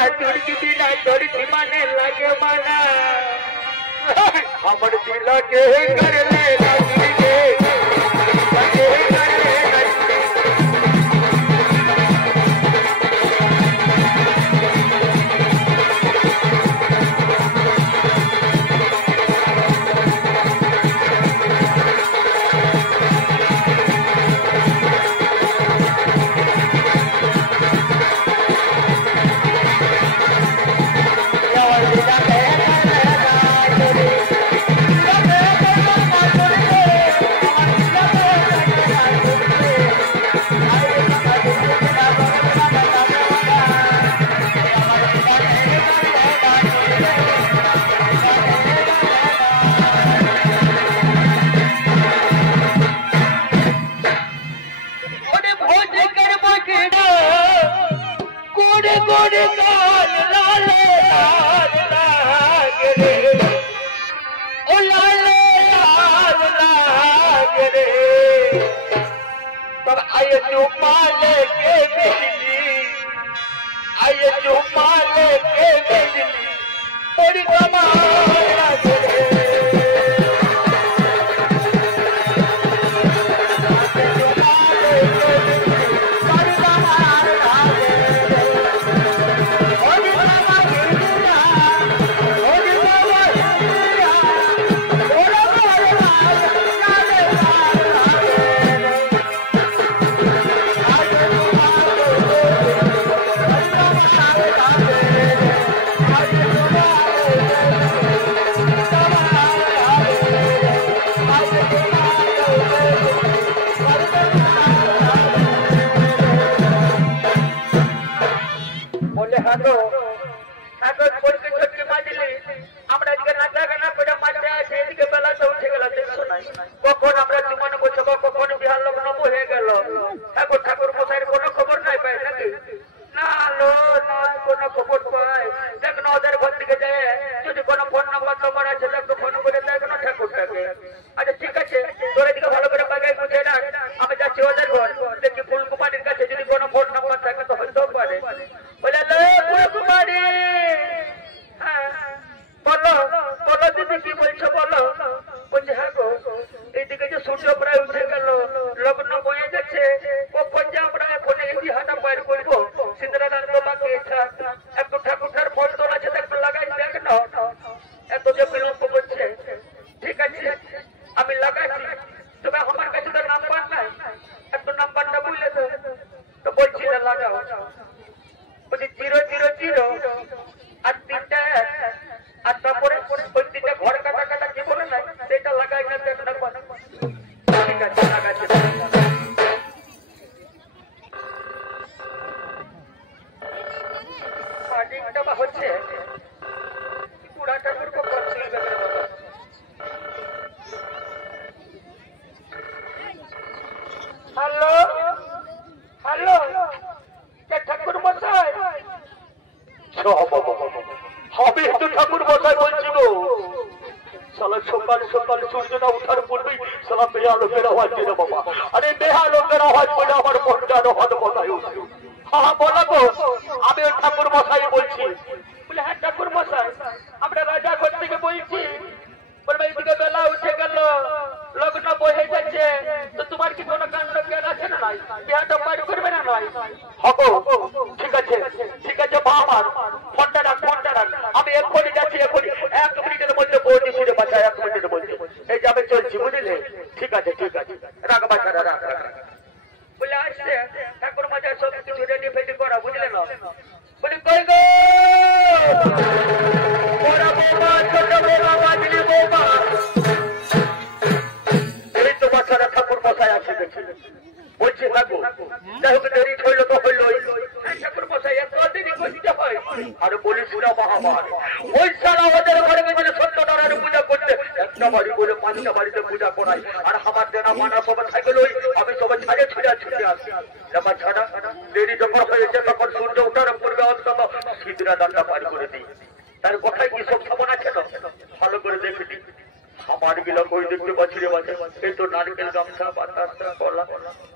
ना तुर्की बिना तुर्की माने लगे माना हमर दिल के कर ले लगी के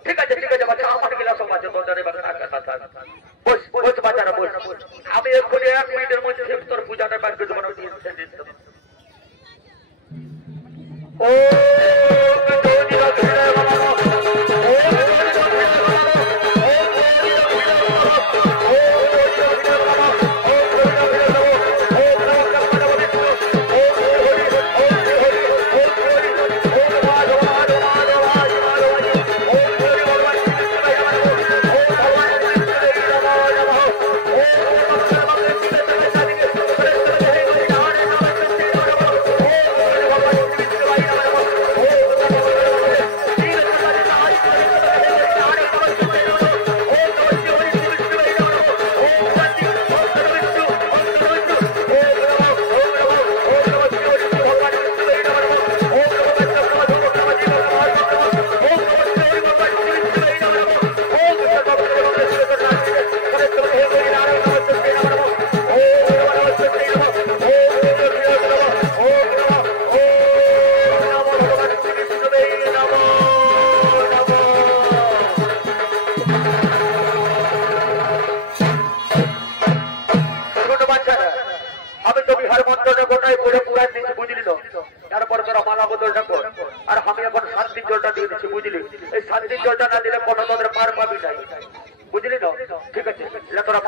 ঠিক আছে, ঠিক আছে বাচ্চা, আমার গেলা সব আছে তোদের এবার থাকা। বস বস বাচ্চারা বস। আমি এক্ষুনি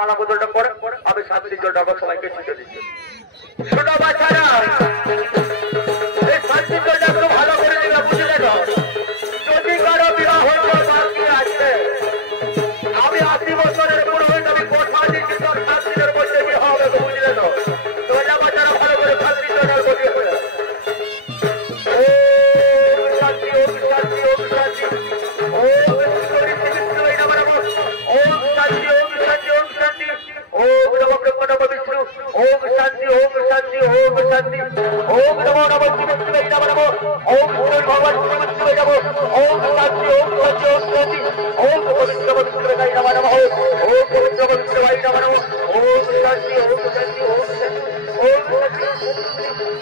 মালা বদলটা করে আমি শান্তির জন্য আবার সবাইকে ছুটে দিচ্ছি। শোনো বাচ্চারা, এই শান্তির জন্য একটু ভালো করে দিবে, বুঝলে তো? যদি কারো বিবাহ বাকি আছে, আমি 80 বছরের পুরো হয়ে আমি কথা দিচ্ছি তোর 7 দিনের মধ্যে বিয়ে হবে, বুঝলে তো? তোমরা বাচ্চারা ভালো করে শান্তির জন্য বসে পড়ে। শান্তি ওম শান্তি ওম শান্তি ওম ओम शांति ओम शांति ओम शांति ओम नमो नमः शिवाय नमः ओम भगवान शिवाय नमः ओम शांति ओम शांति ओम शांति ओम पवित्र शिवाय नमः ओम पवित्र शिवाय नमः ओम शांति ओम शांति ओम शांति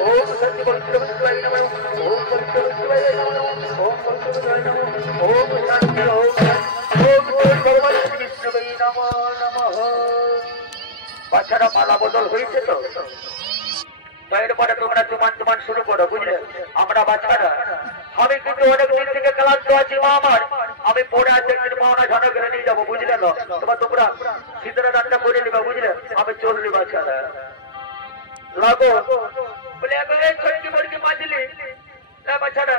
ओम शांति पवित्र शिवाय नमः ओम पवित्र शिवाय नमः ओम पवित्र शिवाय नमः ओम शांति ओम भगवान शिवाय नमः বাচ্চারা মালা বদল হয়েছে তো এরপরে তোমরা চুমান শুরু করো, বুঝলে? আমরা বাচ্চারা আমি কিন্তু অনেক দিন থেকে ক্লান্ত আছি মা আমার, আমি পরে আছি একদিন মাওনা ঝানো ঘিরে নিয়ে যাবো, বুঝলে না? তোমরা শীতের রান্না করে নিবা, বুঝলে? আমি চললি বাচ্চারা লাগো বলে ছটকি বড়কি মাঝলি বাচ্চারা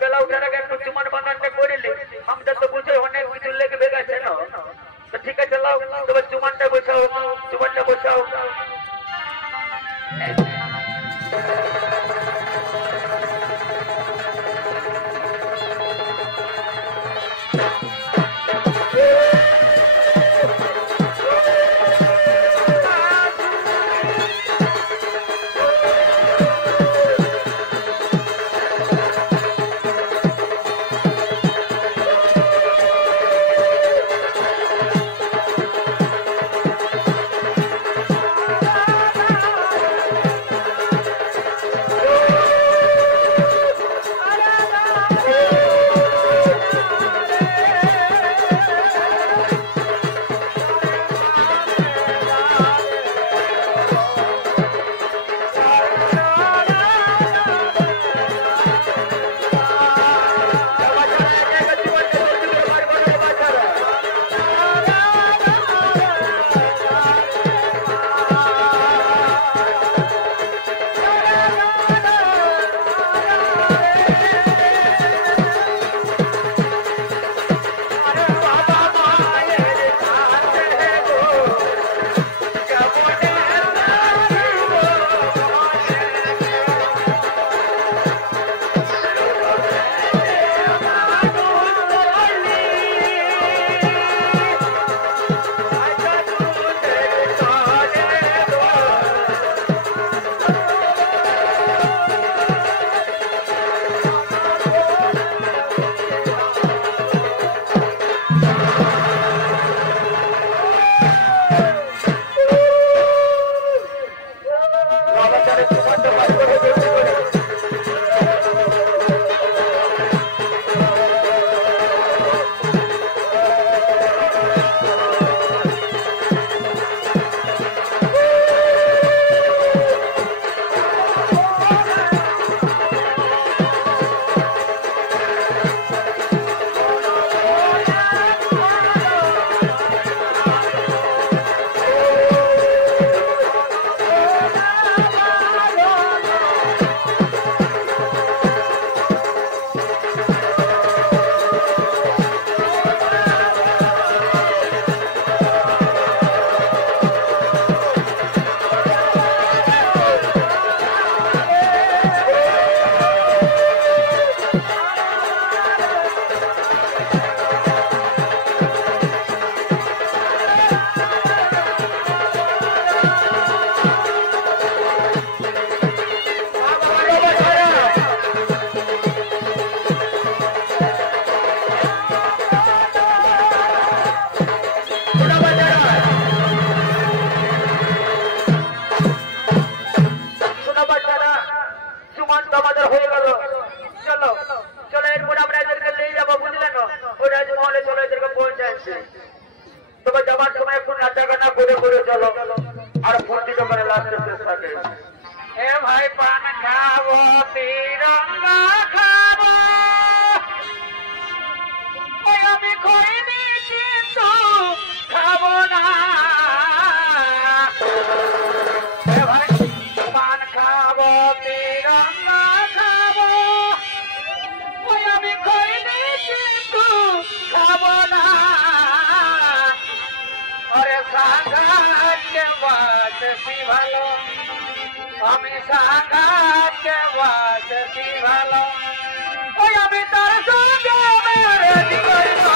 বেলা উঠার আগে একটু চুমান বাগানটা করিলি, আমাদের তো বুঝে অনেক কিছু লেগে বেগাছে না। তো ঠিক আছে লাও, তবে চুমানটা বসাও, চুমানটা বসাও। পান খাবো তিরঙ্গা খাবো ওই আমি খইনি কিন্তু খাবো না আরে সাঙ্গাকে বাসি ভালো আমি সাঙ্গাকে বাসি ভালো ওই আমি তার সঙ্গে রেডি করিব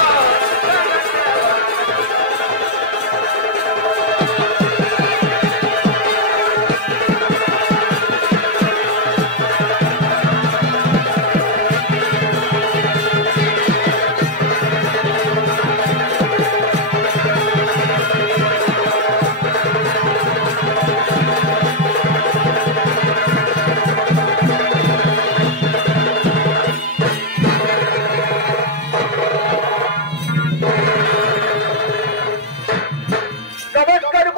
नमस्कार